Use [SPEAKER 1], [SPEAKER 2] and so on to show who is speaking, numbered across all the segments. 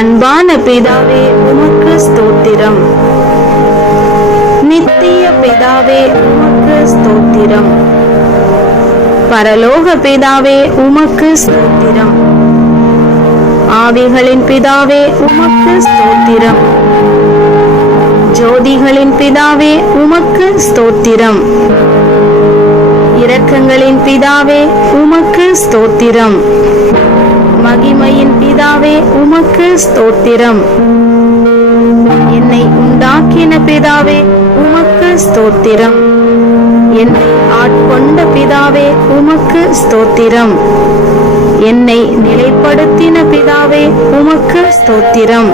[SPEAKER 1] அன்பான பிதாவே உமக்கு ஸ்தோத்திரம். நித்திய பிதாவே உமக்கு ஸ்தோத்திரம். பரலோக பிதாவே உமக்கு ஸ்தோத்திரம். ஆவிகளின் பிதாவே உமக்கு ஸ்தோத்திரம். ஜோதிகளின் பிதாவே உமக்கு ஸ்தோத்திரம். இரக்கங்களின் பிதாவே உமக்கு ஸ்தோத்திரம். மகிமையின் பிதாவே உமக்கு ஸ்தோத்திரம். என்னை உண்டாக்கின பிதாவே உமக்கு ஸ்தோத்திரம். என்னை ஆட்கொண்ட பிதாவே உமக்கு ஸ்தோத்திரம். என்னை நிலைப்படுத்தின பிதாவே உமக்கு ஸ்தோத்திரம்.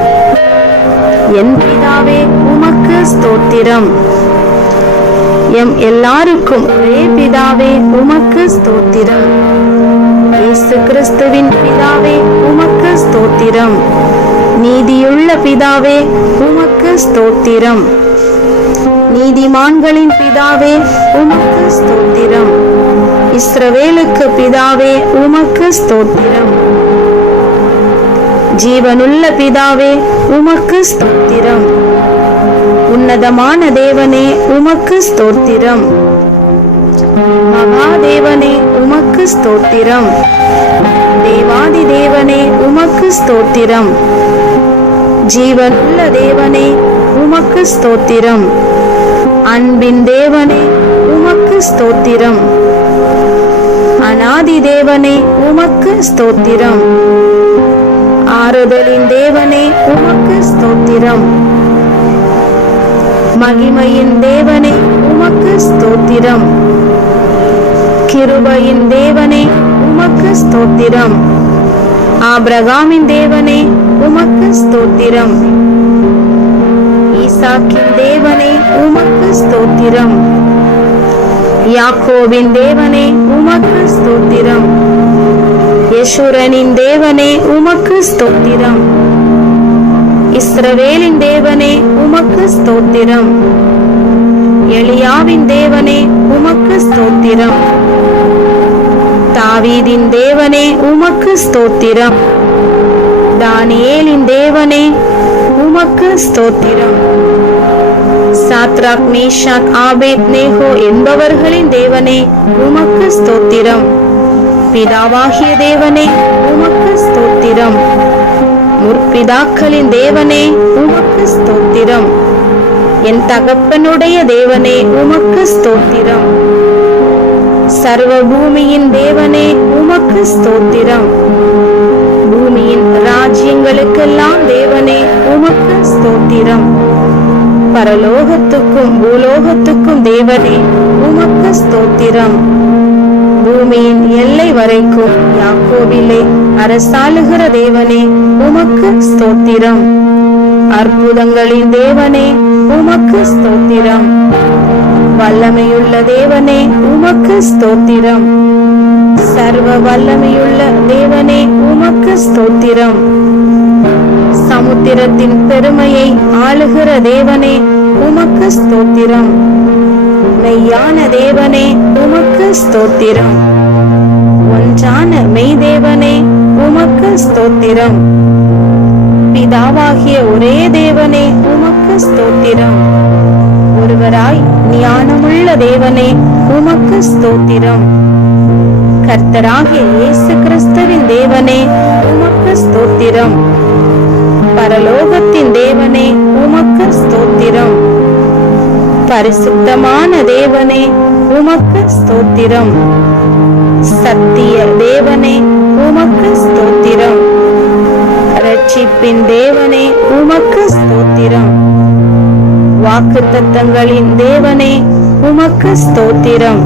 [SPEAKER 1] என் பிதாவே உமக்கு ஸ்தோத்திரம். எம் எல்லாருக்கும் ஒரே பிதாவே உமக்கு ஸ்தோத்திரம். இயேசு கிறிஸ்துவின் பிதாவே உமக்கு ஸ்தோத்திரம். நீதியுள்ள பிதாவே உமக்கு ஸ்தோத்திரம். நீதிமான்களின் பிதாவே உமக்கு ஸ்தோத்திரம். இஸ்ரவேலுக்கு பிதாவே உமக்கு ஸ்தோத்திரம். ஜீவனுள்ள பிதாவே உமக்கு ஸ்தோத்திரம். உன்னதமான தேவனே உமக்கு ஸ்தோத்திரம். மகாதேவனே உமக்கு ஸ்தோத்திரம். தேவாதி தேவனே உமக்கு ஸ்தோத்திரம். ஜீவனுள்ள தேவனே உமக்கு ஸ்தோத்திரம். அன்பின் தேவனே உமக்கு ஸ்தோத்திரம். அநாதி தேவனே உமக்கு ஸ்தோத்திரம். ஆறுதலின் தேவனே உமக்கு ஸ்தோத்திரம். மகிமையின் தேவனே ஸ்தோத்திரம். கிருபையின் தேவனே உமக்கு ஸ்தோத்திரம். ஆபிரகாமின் தேவனே உமக்கு ஸ்தோத்திரம். ஈசாக்கின் தேவனே உமக்கு ஸ்தோத்திரம். யாக்கோவின் தேவனே உமக்கு ஸ்தோத்திரம். யசுரனின் தேவனே உமக்கு ஸ்தோத்திரம். இஸ்ரவேலின் தேவனே உமக்கு ஸ்தோத்திரம். எளியாவின் தேவனே உமக்கு ஸ்தோத்திரம். தாவீதின் தேவனே உமக்கு ஸ்தோத்திரம். தானியேலின் தேவனே உமக்கு ஸ்தோத்திரம். சாத்ராக் மேஷாக் ஆபேத் நேகோ என்பவர்களின் தேவனே உமக்கு ஸ்தோத்திரம். பிதாவாகிய தேவனே உமக்கு ஸ்தோத்திரம். முற்பிதாக்களின் தேவனே உமக்கு ஸ்தோத்திரம். என் தகப்பனுடைய தேவனே உமக்கு ஸ்தோத்திரம். சர்வ பூமியின் தேவனே உமக்கு ஸ்தோத்திரம். பூமியின் ராஜ்யங்களுக்கெல்லாம் தேவனே உமக்கு ஸ்தோத்திரம். பரலோகத்துக்கும் பூலோகத்துக்கும் தேவனே உமக்கு ஸ்தோத்திரம். பூமியின் எல்லை வரைக்கும் யாக்கோவிலே அரசாளுகிற தேவனே உமக்கு ஸ்தோத்திரம். அற்புதங்களின் தேவனே உமக்கு ஸ்தோத்திரம். வல்லமையுள்ள தேவனே உமக்கு ஸ்தோத்திரம். சர்வ வல்லமையுள்ள தேவனே உமக்கு ஸ்தோத்திரம். சமுத்திரத்தின் பெருமையை ஆளுகிற தேவனே உமக்கு ஸ்தோத்திரம். மெய்யான தேவனே உமக்கு ஸ்தோத்திரம். ஒன்றான மெய் தேவனே உமக்கு ஸ்தோத்திரம். பிதாவாகிய ஒரே தேவனே உமக்கு ஸ்தோத்திரம். ஒருவராய் ஞானமுள்ள தேவனே உமக்கு ஸ்தோத்திரம். கர்த்தராகிய இயேசு கிறிஸ்துவின் தேவனே உமக்கு ஸ்தோத்திரம். பரலோகத்தின் தேவனே உமக்கு ஸ்தோத்திரம். பரிசுத்தமான தேவனே உமக்கு ஸ்தோத்திரம். சத்திய தேவனே உமக்கு ஸ்தோத்திரம். ரட்சிப்பின் தேவனே உமக்கு ஸ்தோத்திரம். வாக்குத்தத்தங்களின் தேவனே உமக்கு ஸ்தோத்திரம்.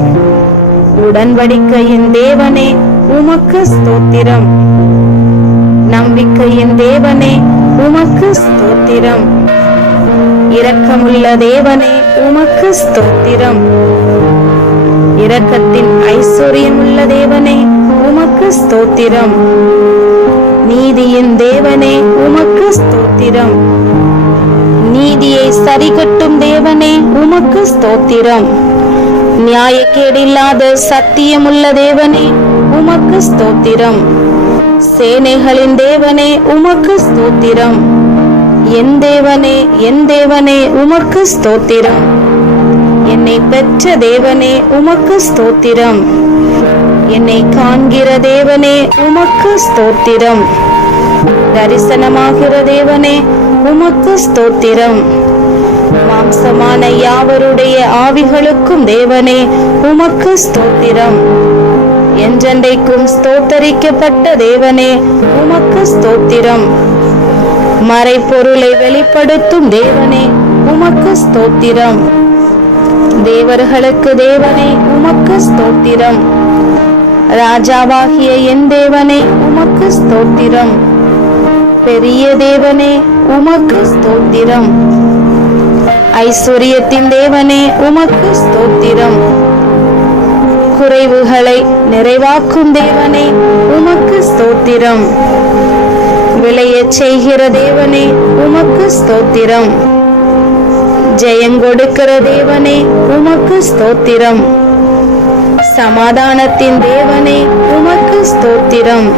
[SPEAKER 1] உடன்படிக்கையின் தேவனே உமக்கு ஸ்தோத்திரம். நம்பிக்கையின் தேவனே உமக்கு ஸ்தோத்திரம். இரக்கமுள்ள தேவனே உமக்கு ஸ்தோத்திரம். இரக்கத்தின் ஐஸ்வர்யமுள்ள தேவனே உமக்கு ஸ்தோத்திரம். நீதியின் தேவனே உமக்கு ஸ்தோத்திரம். நீதியை சரிகட்டும் தேவனே உமக்கு ஸ்தோத்திரம். நியாயக்கேடில்லாத சத்தியமுள்ள தேவனே உமக்கு ஸ்தோத்திரம். சேனைகளின் தேவனே உமக்கு ஸ்தோத்திரம். என் தேவனே என் தேவனே உமக்கு ஸ்தோத்திரம். என்னை பெற்ற தேவனே உமக்கு ஸ்தோத்திரம். என்னை காண்கிற தேவனே உமக்கு ஸ்தோத்திரம். தரிசனமாகிற தேவனே உமக்கு ஸ்தோத்திரம். மாம்சமான யாவருடைய ஆவிகளுக்கும் தேவனே உமக்கு ஸ்தோத்திரம். என்றென்றைக்கும் ஸ்தோத்தரிக்கப்பட்ட தேவனே உமக்கு ஸ்தோத்திரம். மறைப்பொருளை வெளிப்படுத்தும் தேவனே உமக்கு ஸ்தோத்திரம். தேவர்களுக்கு தேவனே உமக்கு ஸ்தோத்திரம். ராஜாவாகிய என் தேவனே உமக்கு ஸ்தோத்திரம். பெரிய தேவனே உமக்கு ஸ்தோத்திரம். ஐஸ்வர்யத்தின் தேவனே உமக்கு ஸ்தோத்திரம். குறைவுகளை நிறைவாக்கும் தேவனே உமக்கு ஸ்தோத்திரம். விளையச் செய்கிற தேவனே உமக்கு ஸ்தோத்திரம். ஜெயங்கொடுக்கிற தேவனே உமக்கு ஸ்தோத்திரம். சமாதானத்தின் தேவனே உமக்கு ஸ்தோத்திரம்.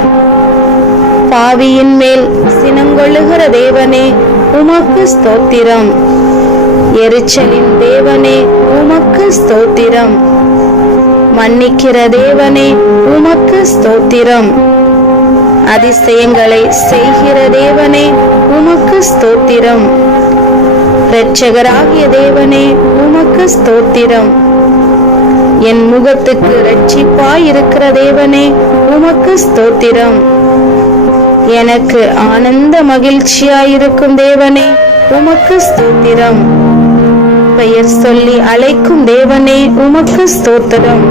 [SPEAKER 1] பாவியின் மேல் சினங்கொள்ளுகிற தேவனே உமக்கு ஸ்தோத்திரம். எரிச்சலின் தேவனே உமக்கு ஸ்தோத்திரம். மன்னிக்கிற தேவனே உமக்கு ஸ்தோத்திரம். அதிசயங்களை செய்கிற தேவனே உமக்கு ஸ்தோத்திரம். இரட்சகராகிய தேவனே உமக்கு ஸ்தோத்திரம். என் முகத்துக்கு ரட்சிப்பாய் இருக்கிற தேவனே உமக்கு ஸ்தோத்திரம். எனக்கு ஆனந்த மகிழ்ச்சியாயிருக்கும் தேவனே உமக்கு ஸ்தோத்திரம். பெயர் சொல்லி அழைக்கும் தேவனே உமக்கு ஸ்தோத்திரம்.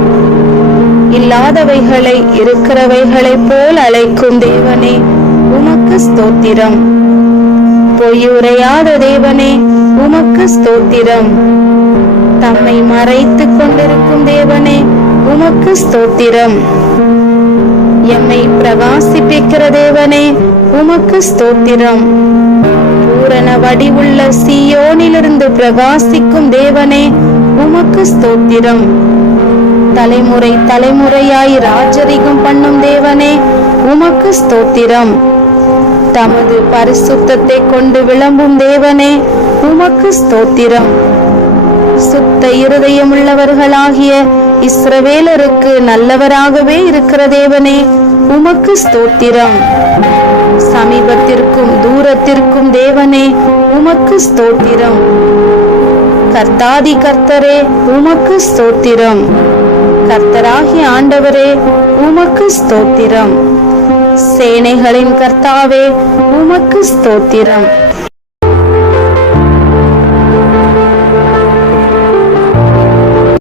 [SPEAKER 1] இல்லாதவைகளை இருக்கிறவைகளைப் போல் அழைக்கும் தேவனே உமக்கு ஸ்தோத்திரம். பொய்யுரையாத தேவனே உமக்கு ஸ்தோத்திரம். தம்மை மறைத்துக் கொண்டிருக்கும் தேவனே உமக்கு ஸ்தோத்திரம். எம்மை பிரகாசிப்பிக்கிற தேவனே உமக்கு ஸ்தோத்திரம். பூரண வடிவுள்ள சீயோனிலிருந்து பிரகாசிக்கும் தேவனே உமக்கு ஸ்தோத்திரம். தலைமுறை தலைமுறையாய் ராஜரிகம் பண்ணும் தேவனே உமக்கு ஸ்தோத்திரம். தமது பரிசுத்தத்தை கொண்டு விளம்பும் தேவனே உமக்கு ஸ்தோத்திரம். சுத்த இருதயமுள்ளவர்களாகிய இஸ்ரவேலருக்கு நல்லவராகவே இருக்கிற தேவனே உமக்கு ஸ்தோத்திரம். சமீபத்திற்கும் தூரத்திற்கும் தேவனே உமக்கு ஸ்தோத்திரம். கர்த்தாதி கர்த்தரே உமக்கு ஸ்தோத்திரம். கர்த்தராகிய ஆண்டவரே உமக்கு ஸ்தோத்திரம். சேனைகளின் கர்த்தாவே உமக்கு ஸ்தோத்திரம்.